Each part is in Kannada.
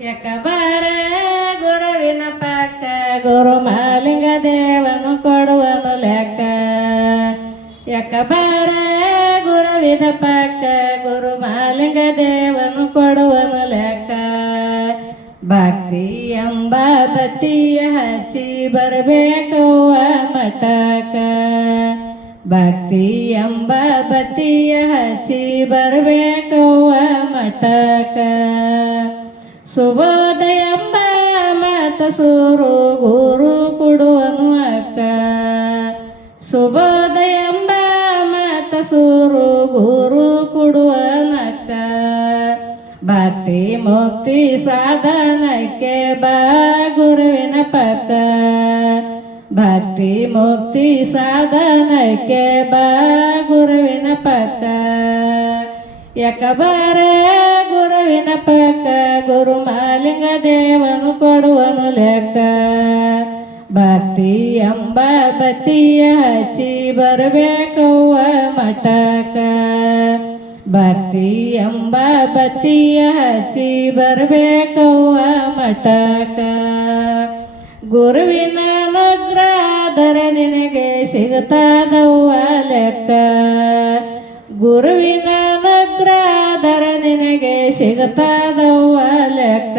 ಯಾಕಬಾರ ಗುರುವಿನ ಪಕ್ಕ ಗುರು ಮಾಲಿಂಗ ದೇವನು ಕೊಡುವನು ಲೆಕ್ಕ. ಯಾಕಬಾರ ಗುರುವಿನ ಪಕ್ಕ ಗುರು ಮಾಲಿಂಗ ದೇವನು ಕೊಡುವನು ಲೆಕ್ಕ. ಭಕ್ತಿ ಎಂಬ ಬತ್ತಿಯ ಹಚ್ಚಿ ಬರಬೇಕವ್ವ ಮಠಕ. ಭಕ್ತಿ ಎಂಬ ಬತ್ತಿಯ ಹಚ್ಚಿ ಬರಬೇಕವ್ವ ಮಠಕ. ಶುಭೋದಯ ಎಂಬ ಮತ ಸೂರು ಗುರು ಕೊಡುವನು ಅಕ್ಕ. ಶುಭೋದಯ ಎಂಬ ಮತ ಸೂರು ಗುರು ಕೊಡುವನಕ್ಕ. ಭಕ್ತಿ ಮುಕ್ತಿ ಸಾಧನಕ್ಕೆ ಬಾ ಗುರುವಿನ ಪಕ್ಕ. ಭಕ್ತಿ ಮುಕ್ತಿ ಸಾಧನಕ್ಕೆ ಬಾ ಗುರುವಿನ ಪಕ್ಕ. ಯಾಕಬಾರ ಗುರುವಿನ ಪಕ್ಕ ಗುರು ಮಾಲಿಂಗ ದೇವನು ಕೊಡುವನು ಲೆಕ್ಕ. ಭಕ್ತಿ ಎಂಬ ಬತ್ತಿಯ ಹಚ್ಚಿ ಬರಬೇಕವ್ವ ಮಠಕ. ಭಕ್ತಿ ಎಂಬ ಬತ್ತಿಯ ಹಚ್ಚಿ ಬರಬೇಕವ್ವ ಮಠಕ. ಗುರುವಿನ ಅನುಗ್ರಹದರ ನಿನಗೆ ಸಿಗುತ್ತಾದವ್ವ ಲೆಕ್ಕ. ಗುರುವಿನ ಅನುಗ್ರಹದರ ನಿನಗೆ ಸಿಗುತ್ತಾದವ್ವ ಲೆಕ್ಕ.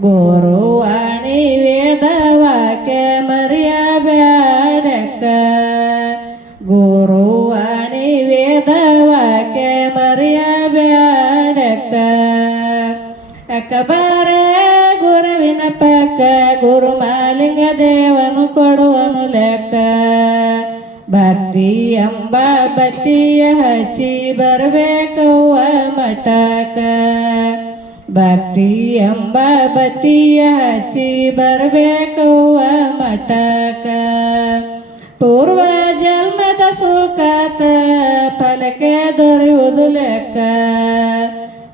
ಗುರುವಾಣಿ ವೇದ ವಾಕ್ಯ ಮರೆಯಬೇಡಕ್ಕ. ಗುರುವಾಣಿ ವೇದ ವಾಕ್ಯ ಮರೆಯಬೇಡಕ್ಕ. ಯಾಕಬಾರ ಗುರುವಿನ ಪಕ್ಕ ಗುರು ಮಾಲಿಂಗ ದೇವನು ಕೊಡುವನು ಲೆಕ್ಕ. ಭಕ್ತಿ ಎಂಬ ಬತ್ತಿಯ ಹಚ್ಚಿ ಬರಬೇಕವ್ವ ಮಠಕ. ಭಕ್ತಿ ಎಂಬ ಬತ್ತಿಯ ಹಚ್ಚಿ ಬರಬೇಕವ್ವ ಮಠಕ. ಪೂರ್ವ ಜನ್ಮದ ಸುಖಾತ ಫಲಕ್ಕೆ ದೊರೆಯುವುದು ಲೆಕ್ಕ.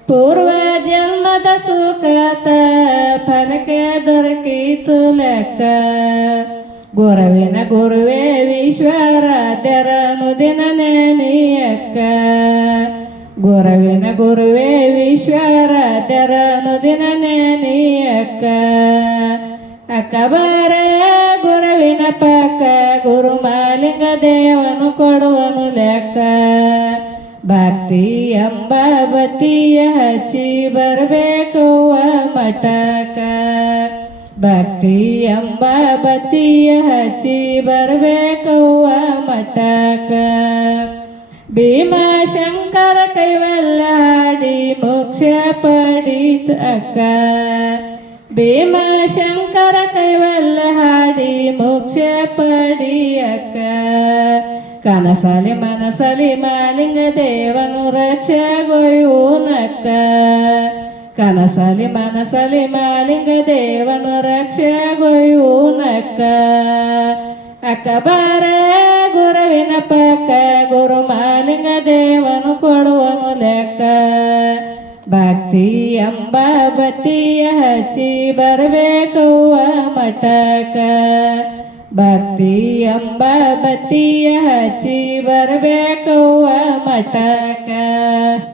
ಪೂರ್ವ ಜನ್ಮದ ಸುಖಾತ ಫಲಕ್ಕೆ ದೊರಕೀತು ಲೆಕ್ಕ. ಗುರುವಿನ ಗುರುವೇ ವಿಶ್ವರಾಧ್ಯರನು ದಿನ ನೆನೆಯಕ್ಕ. ಗುರುವಿನ ಗುರುವೇ ವಿಶ್ವರಾಧ್ಯರನು ದಿನ ನೆನೆಯಕ್ಕ. ಯಾಕಬಾರ ಗುರುವಿನ ಪಕ್ಕ ಗುರು ಮಾಲಿಂಗ ದೇವನು ಕೊಡುವನು ಲೆಕ್ಕ. ಭಕ್ತಿ ಎಂಬ ಬತ್ತಿಯ ಹಚ್ಚಿ ಬರಬೇಕವ್ವ ಮಠಕ. ಭಕ್ತಿ ಎಂಬ ಬತ್ತಿಯ ಹಚ್ಚಿ ಬರಬೇಕವ್ವ ಮಠಕ. ಭೀಮಶಂಕರ ಕೈವಲ್ಯ ಹಾಡಿ ಮೋಕ್ಷ ಪಡೀತ ಅಕ್ಕ. ಭೀಮಶಂಕರ ಕೈವಲ್ಯ ಹಾಡಿ ಮೋಕ್ಷ ಪಡಿಯಕ್ಕ. ಕನಸಲಿ ಮನಸಲಿ ಮಾಲಿಂಗ ದೇವನು ರಕ್ಷೆಗೊಯ್ಯುನಕ್ಕ. ಕನಸಲಿ ಮನಸಲಿ ಮಾಲಿಂಗ ದೇವನು ರಕ್ಷೆಗೊಯ್ಯುನಕ್ಕ. ಯಾಕಬಾರ ಗುರುವಿನ ಪಕ್ಕ ಗುರು ಮಾಲಿಂಗ ದೇವನು ಕೊಡುವನು ಲೆಕ್ಕ. ಭಕ್ತಿ ಎಂಬ ಬತ್ತಿಯ ಹಚ್ಚಿ ಬರಬೇಕವ್ವ ಮಠಕ. ಭಕ್ತಿ ಎಂಬ ಬತ್ತಿಯ ಹಚ್ಚಿ ಬರಬೇಕವ್ವ ಮಠಕ.